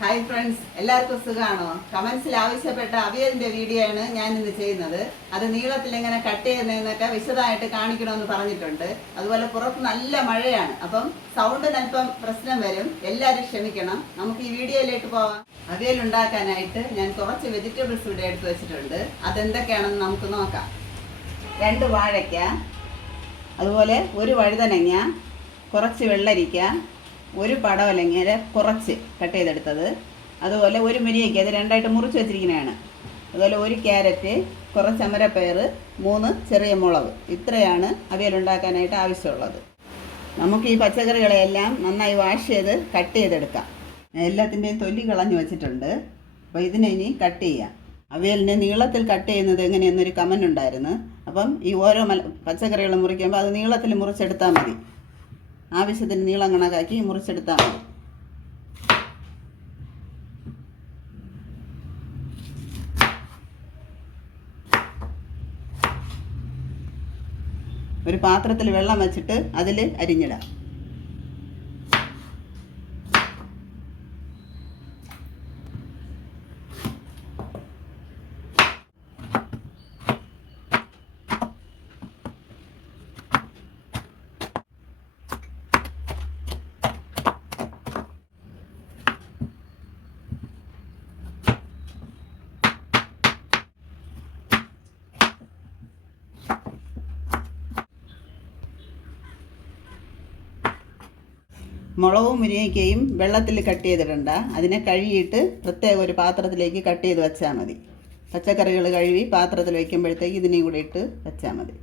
Hi friends എല്ലാവർക്കും സുഖമാണോ കമൻസിൽ ആവശ്യപ്പെട്ട അവിയലിന്റെ വീഡിയോ ആണ് ഞാൻ ഇന്ന് ചെയ്യുന്നത്. അത് നീളത്തിൽ എങ്ങനെ കട്ട് ചെയ്യുന്നതെന്നൊക്കെ വിശദമായിട്ട് കാണിക്കണമെന്ന് പറഞ്ഞിട്ടുണ്ട്. അതുപോലെ പുറത്ത് നല്ല മഴയാണ്. അപ്പം സൗണ്ടിന് അല്പം പ്രശ്നം വരും. എല്ലാവരും ക്ഷമിക്കണം. നമുക്ക് ഈ വീഡിയോയിലേക്ക് പോവാം. അവിയൽ ഉണ്ടാക്കാനായിട്ട് ഞാൻ കുറച്ച് വെജിറ്റബിൾസ് ഇവിടെ എടുത്തു വെച്ചിട്ടുണ്ട്. അതെന്തൊക്കെയാണെന്ന് നമുക്ക് നോക്കാം. രണ്ട് വാഴയ്ക്ക അതുപോലെ ഒരു വഴുതനങ്ങ കുറച്ച് വെള്ളരിക്ക ഒരു പടം അല്ലെങ്കിൽ കുറച്ച് കട്ട് ചെയ്തെടുത്തത്. അതുപോലെ ഒരു മുരിങ്ങയ്ക്ക് അത് രണ്ടായിട്ട് മുറിച്ച് വെച്ചിരിക്കുന്നതാണ്. അതുപോലെ ഒരു ക്യാരറ്റ് കുറച്ച് അമരപ്പയർ മൂന്ന് ചെറിയ മുളക്. ഇത്രയാണ് അവിയലുണ്ടാക്കാനായിട്ട് ആവശ്യമുള്ളത്. നമുക്ക് ഈ പച്ചക്കറികളെല്ലാം നന്നായി വാഷ് ചെയ്ത് കട്ട് ചെയ്തെടുക്കാം. എല്ലാത്തിന്റെയും തൊലി കളഞ്ഞു വെച്ചിട്ടുണ്ട്. അപ്പോൾ ഇതിനെ ഇനി കട്ട് ചെയ്യാം. അവിയലിനെ നീളത്തിൽ കട്ട് ചെയ്യുന്നത് എങ്ങനെയെന്നൊരു കമന്റ് ഉണ്ടായിരുന്നു. അപ്പം ഈ ഓരോ മല പച്ചക്കറികൾ മുറിക്കുമ്പോൾ അത് നീളത്തിൽ മുറിച്ചെടുത്താൽ മതി. ആവശ്യത്തിന് നീളം കണക്കാക്കി മുറിച്ചെടുത്താൽ മതി. ഒരു പാത്രത്തിൽ വെള്ളം വെച്ചിട്ട് അതിൽ അരിഞ്ഞിടാം. മുളകും മുരിങ്ങയ്ക്കയും വെള്ളത്തിൽ കട്ട് ചെയ്തിടണ്ട. അതിനെ കഴുകിയിട്ട് പ്രത്യേക ഒരു പാത്രത്തിലേക്ക് കട്ട് ചെയ്ത് വെച്ചാൽ മതി. പച്ചക്കറികൾ കഴുകി പാത്രത്തിൽ വയ്ക്കുമ്പോഴത്തേക്ക് ഇതിനെയും കൂടി ഇട്ട് വെച്ചാൽ മതി.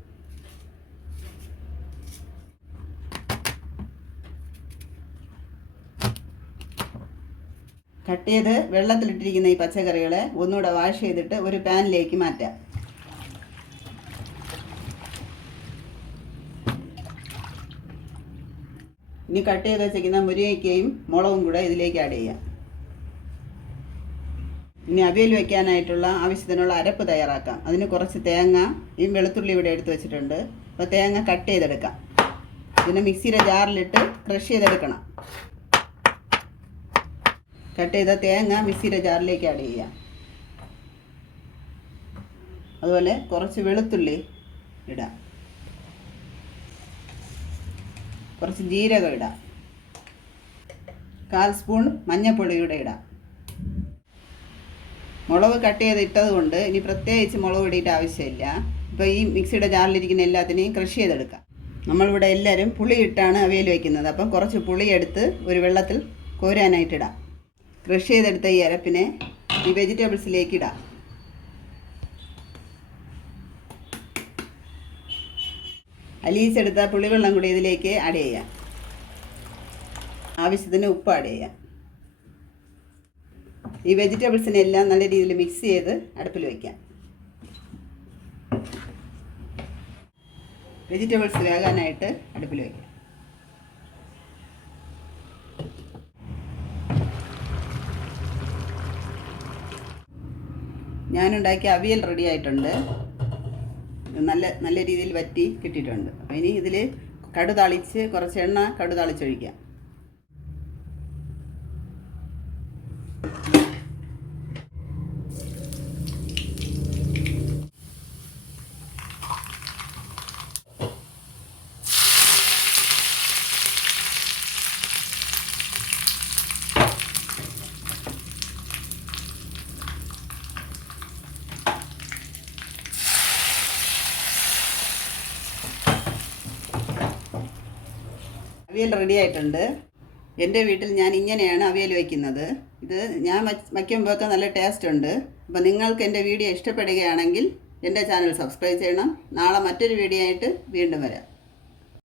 കട്ട് ചെയ്ത് വെള്ളത്തിലിട്ടിരിക്കുന്ന ഈ പച്ചക്കറികളെ ഒന്നുകൂടെ വാഷ് ചെയ്തിട്ട് ഒരു പാനിലേക്ക് മാറ്റാം. ഇനി കട്ട് ചെയ്ത് വെച്ചിരിക്കുന്ന മുരിങ്ങയ്ക്കയും മുളകും കൂടെ ഇതിലേക്ക് ആഡ് ചെയ്യാം. ഇനി അവിയൽ വെക്കാനായിട്ടുള്ള ആവശ്യത്തിനുള്ള അരപ്പ് തയ്യാറാക്കാം. അതിന് കുറച്ച് തേങ്ങ ഈ വെളുത്തുള്ളി ഇവിടെ എടുത്ത് വെച്ചിട്ടുണ്ട്. അപ്പോൾ തേങ്ങ കട്ട് ചെയ്തെടുക്കാം. പിന്നെ മിക്സിയുടെ ജാറിലിട്ട് ക്രഷ് ചെയ്തെടുക്കണം. കട്ട് ചെയ്ത തേങ്ങ മിക്സിയുടെ ജാറിലേക്ക് ആഡ് ചെയ്യാം. അതുപോലെ കുറച്ച് വെളുത്തുള്ളി ഇടാം. കുറച്ച് ജീരകം ഇടാം. കാൽ സ്പൂൺ മഞ്ഞൾപ്പൊടി കൂടെ ഇടാം. മുളക് കട്ട് ചെയ്ത് ഇട്ടത് കൊണ്ട് ഇനി പ്രത്യേകിച്ച് മുളക് ഇടിയിട്ട് ആവശ്യമില്ല. ഇപ്പോൾ ഈ മിക്സിയുടെ ജാറിലിരിക്കുന്ന എല്ലാത്തിനെയും ക്രഷ് ചെയ്തെടുക്കാം. നമ്മളിവിടെ എല്ലാവരും പുളി ഇട്ടാണ് അവയിൽ വയ്ക്കുന്നത് അപ്പം കുറച്ച് പുളി എടുത്ത് ഒരു വെള്ളത്തിൽ കോരാനായിട്ടിടാം ക്രഷ് ചെയ്തെടുത്ത ഈ അരപ്പിനെ ഈ വെജിറ്റബിൾസിലേക്ക് ഇടാം. അലിയിച്ചെടുത്ത പുളിവെള്ളം കൂടി ഇതിലേക്ക് ആഡ് ചെയ്യാം. ആവശ്യത്തിന് ഉപ്പ് ആഡ് ചെയ്യാം. ഈ വെജിറ്റബിൾസിനെല്ലാം നല്ല രീതിയിൽ മിക്സ് ചെയ്ത് അടുപ്പിൽ വയ്ക്കാം വെജിറ്റബിൾസ് വേകാനായിട്ട് അടുപ്പിൽ വയ്ക്കാം ഞാനുണ്ടാക്കിയ അവിയൽ റെഡി ആയിട്ടുണ്ട്. നല്ല നല്ല രീതിയിൽ വറ്റി കിട്ടിയിട്ടുണ്ട്. അപ്പോൾ ഇനി ഇതിൽ കടു തളിച്ച് കുറച്ച് എണ്ണ കടു താളിച്ചൊഴിക്കാം. അവിയൽ റെഡി ആയിട്ടുണ്ട്. എന്റെ വീട്ടിൽ ഞാൻ ഇങ്ങനെയാണ് അവിയൽ വയ്ക്കുന്നത്. ഇത് ഞാൻ വയ്ക്കുമ്പോഴൊക്കെ നല്ല ടേസ്റ്റ് ഉണ്ട്. അപ്പോൾ നിങ്ങൾക്ക് എന്റെ വീഡിയോ ഇഷ്ടപ്പെടുകയാണെങ്കിൽ എന്റെ ചാനൽ സബ്സ്ക്രൈബ് ചെയ്യണം. നാളെ മറ്റൊരു വീഡിയോ ആയിട്ട് വീണ്ടും വരാം.